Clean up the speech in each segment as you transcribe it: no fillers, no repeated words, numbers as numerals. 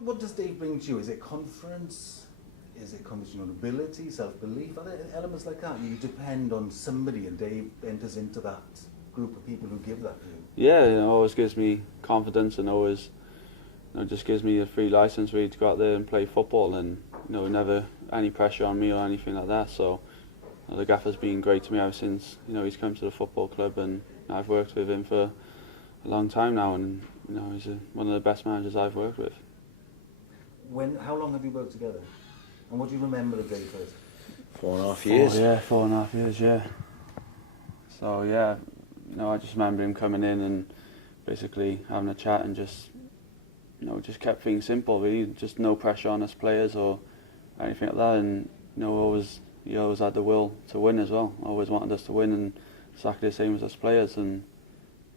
What does Dave bring to you? Is it confidence? Is it confidence in your own ability, self-belief? Are there elements like that? You depend on somebody and Dave enters into that group of people who give that to you? Yeah, it always gives me confidence and always just gives me a free license really to go out there and play football, and never any pressure on me or anything like that. So the gaffer's been great to me ever since he's come to the football club, and I've worked with him for a long time now, and he's one of the best managers I've worked with. How long have you worked together? And what do you remember of Dave first? 4.5 years. 4.5 years, yeah. So yeah, I just remember him coming in and basically having a chat and just kept things simple really, just no pressure on us players or anything like that, and he always had the will to win as well. Always wanted us to win, and exactly the same as us players, and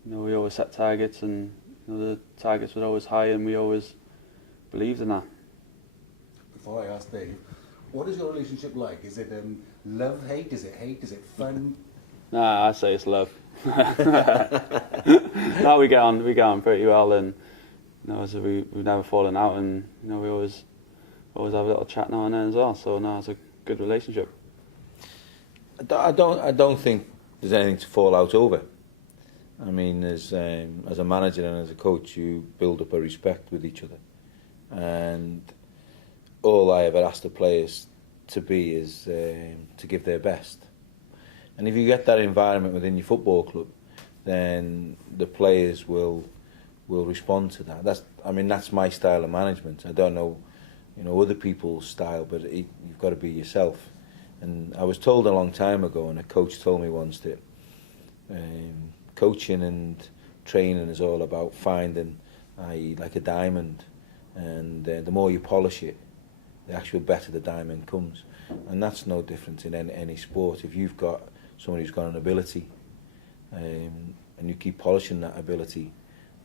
we always set targets, and the targets were always high, and we always believed in that. Before I ask Dave, what is your relationship like? Is it love-hate? Is it hate? Is it fun? Nah, I say it's love. No, we get on pretty well, and we've never fallen out, and we always have a little chat now and then as well. So no, it's a good relationship. I don't think there's anything to fall out over. I mean, as a manager and as a coach, you build up a respect with each other, and all I ever ask the players to be is to give their best. And if you get that environment within your football club, then the players will respond to that. That's my style of management. I don't know, other people's style, but you've got to be yourself. And I was told a long time ago, and a coach told me once that coaching and training is all about finding, like a diamond, and the more you polish it, the actual better the diamond comes. And that's no different in any sport. If you've got someone who's got an ability, and you keep polishing that ability,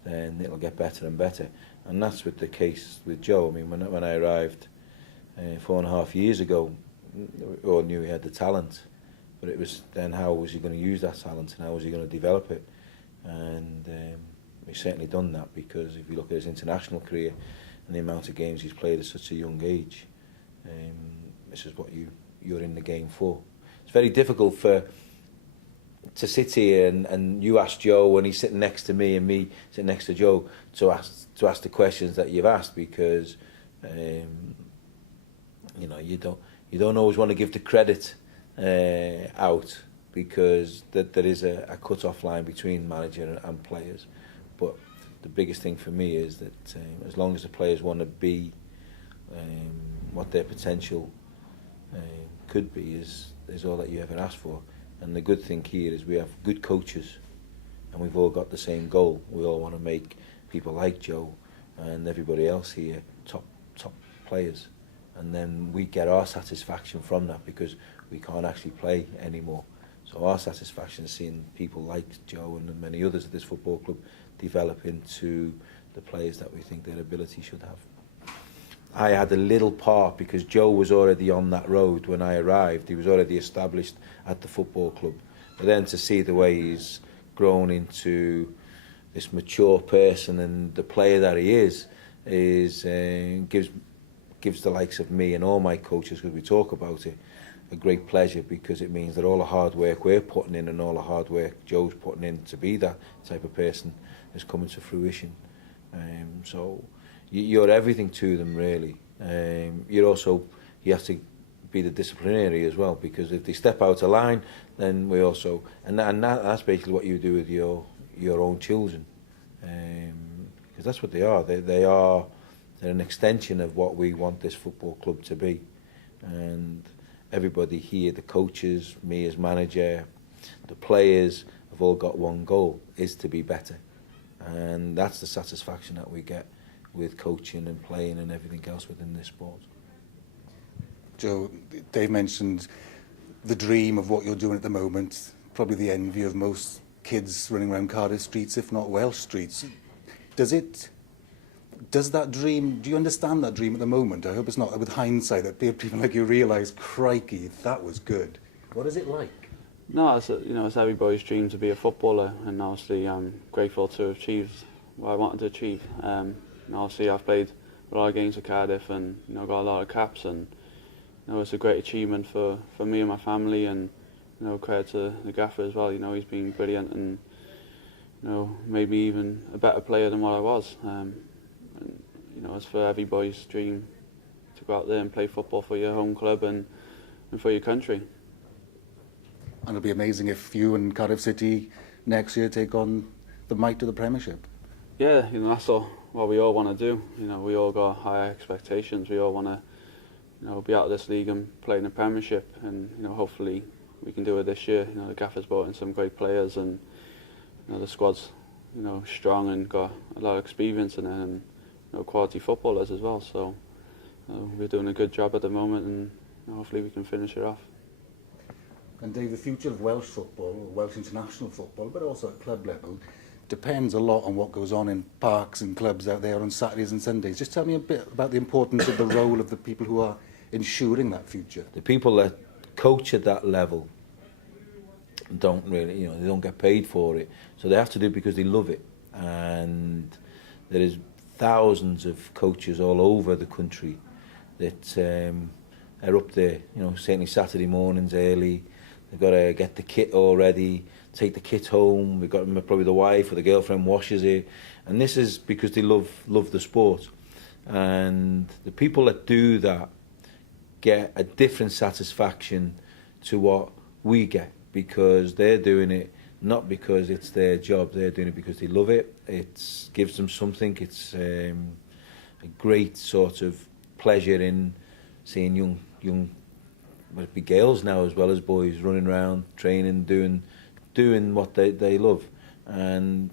then it'll get better and better. And that's with the case with Joe. I mean, when I arrived 4.5 years ago, we all knew he had the talent, but it was then how was he going to use that talent and how was he going to develop it? And he's certainly done that, because if you look at his international career and the amount of games he's played at such a young age, this is what you're in the game for. It's very difficult to sit here and you ask Joe when he's sitting next to me and me sitting next to Joe to ask the questions that you've asked, because you don't always want to give the credit out, because there is a cut-off line between manager and players. But the biggest thing for me is that as long as the players want to be what their potential could be, is all that you ever ask for. And the good thing here is we have good coaches, and we've all got the same goal. We all want to make people like Joe and everybody else here top players, and then we get our satisfaction from that, because we can't actually play anymore. So our satisfaction is seeing people like Joe and many others at this football club develop into the players that we think their ability should have. I had a little part, because Joe was already on that road when I arrived. He was already established at the football club. But then to see the way he's grown into this mature person and the player that he is gives the likes of me and all my coaches, because we talk about it, a great pleasure, because it means that all the hard work we're putting in and all the hard work Joe's putting in to be that type of person is coming to fruition. So you're everything to them, really. You have to be the disciplinary as well, because if they step out of line, then we also, and that's basically what you do with your own children, because that's what they are. They're an extension of what we want this football club to be. And everybody here, the coaches, me as manager, the players, have all got one goal, is to be better. And that's the satisfaction that we get with coaching and playing and everything else within this sport. Joe, Dave mentioned the dream of what you're doing at the moment, probably the envy of most kids running around Cardiff streets, if not Welsh streets. Does that dream, do you understand that dream at the moment? I hope it's not with hindsight that people like you realise, crikey, that was good. What is it like? No, it's everybody's dream to be a footballer, and obviously I'm grateful to have achieved what I wanted to achieve. And obviously I've played a lot of games for Cardiff, and got a lot of caps, and it's a great achievement for me and my family, and credit to the gaffer as well. He's been brilliant, and made me even a better player than what I was. And it's for every boy's dream to go out there and play football for your home club and for your country. And it'll be amazing if you and Cardiff City next year take on the might of the Premiership. Yeah, that's what we all want to do. We all got high expectations. We all want to, be out of this league and play in the Premiership, and hopefully we can do it this year. The gaffer's brought in some great players, and the squad's strong and got a lot of experience in it, and quality footballers as well. So we're doing a good job at the moment, and hopefully we can finish it off. And Dave, the future of Welsh football, Welsh international football, but also at club level, depends a lot on what goes on in parks and clubs out there on Saturdays and Sundays. Just tell me a bit about the importance of the role of the people who are ensuring that future. The people that coach at that level don't really, they don't get paid for it, so they have to do it because they love it. And there is thousands of coaches all over the country that are up there, certainly Saturday mornings early. They've got to get the kit all ready, take the kit home. We've got probably the wife or the girlfriend washes it, and this is because they love the sport. And the people that do that get a different satisfaction to what we get, because they're doing it not because it's their job. They're doing it because they love it. It gives them something. It's a great sort of pleasure in seeing young. But it be girls now as well as boys running around, training, doing what they love. And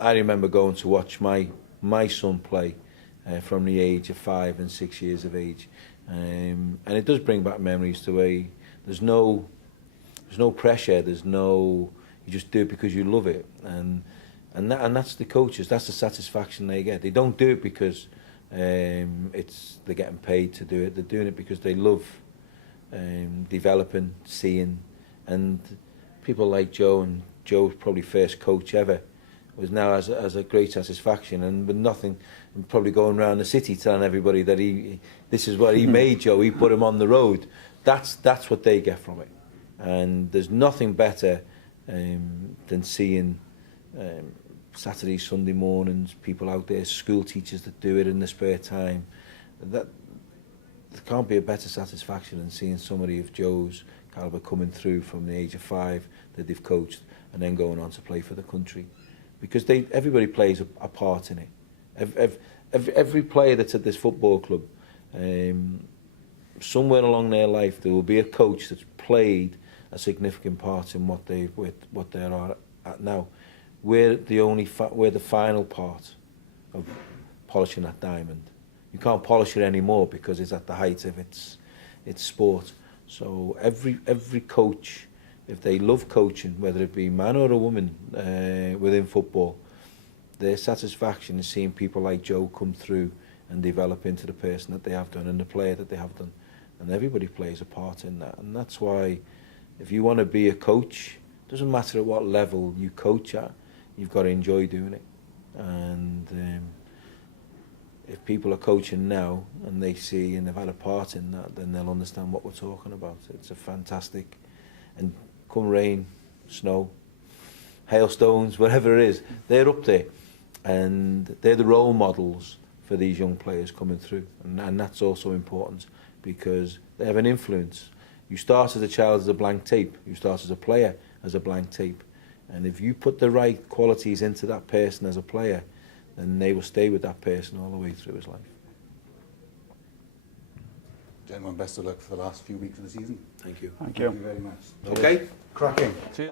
I remember going to watch my son play from the age of 5 and 6 years of age, and it does bring back memories to where there's no pressure, you just do it because you love it, and that's the coaches. That's the satisfaction they get. They don't do it because they're getting paid to do it. They're doing it because they love developing, seeing, and people like Joe, and Joe's probably first coach ever, was now as a great satisfaction, and with nothing, and probably going around the city telling everybody that this is what he made Joe, he put him on the road. That's what they get from it, and there's nothing better than seeing Saturday, Sunday mornings, people out there, school teachers that do it in their spare time. There can't be a better satisfaction than seeing somebody of Joe's calibre coming through from the age of 5 that they've coached and then going on to play for the country. Because everybody plays a part in it. Every player that's at this football club, somewhere along their life there will be a coach that's played a significant part in what they are at now. We're the final part of polishing that diamond. You can't polish it anymore because it's at the height of its sport. So every coach, if they love coaching, whether it be man or a woman within football, their satisfaction is seeing people like Joe come through and develop into the person that they have done and the player that they have done. And everybody plays a part in that. And that's why if you want to be a coach, it doesn't matter at what level you coach at, you've got to enjoy doing it. And if people are coaching now and they see and they've had a part in that, then they'll understand what we're talking about. It's a fantastic, and come rain, snow, hailstones, whatever it is, they're up there, and they're the role models for these young players coming through, and that's also important because they have an influence. You start as a child as a blank tape, you start as a player as a blank tape, and if you put the right qualities into that person as a player, then they will stay with that person all the way through his life. Gentlemen, best of luck for the last few weeks of the season. Thank you. Thank you. Thank you very much. Okay. Cracking. Cheers.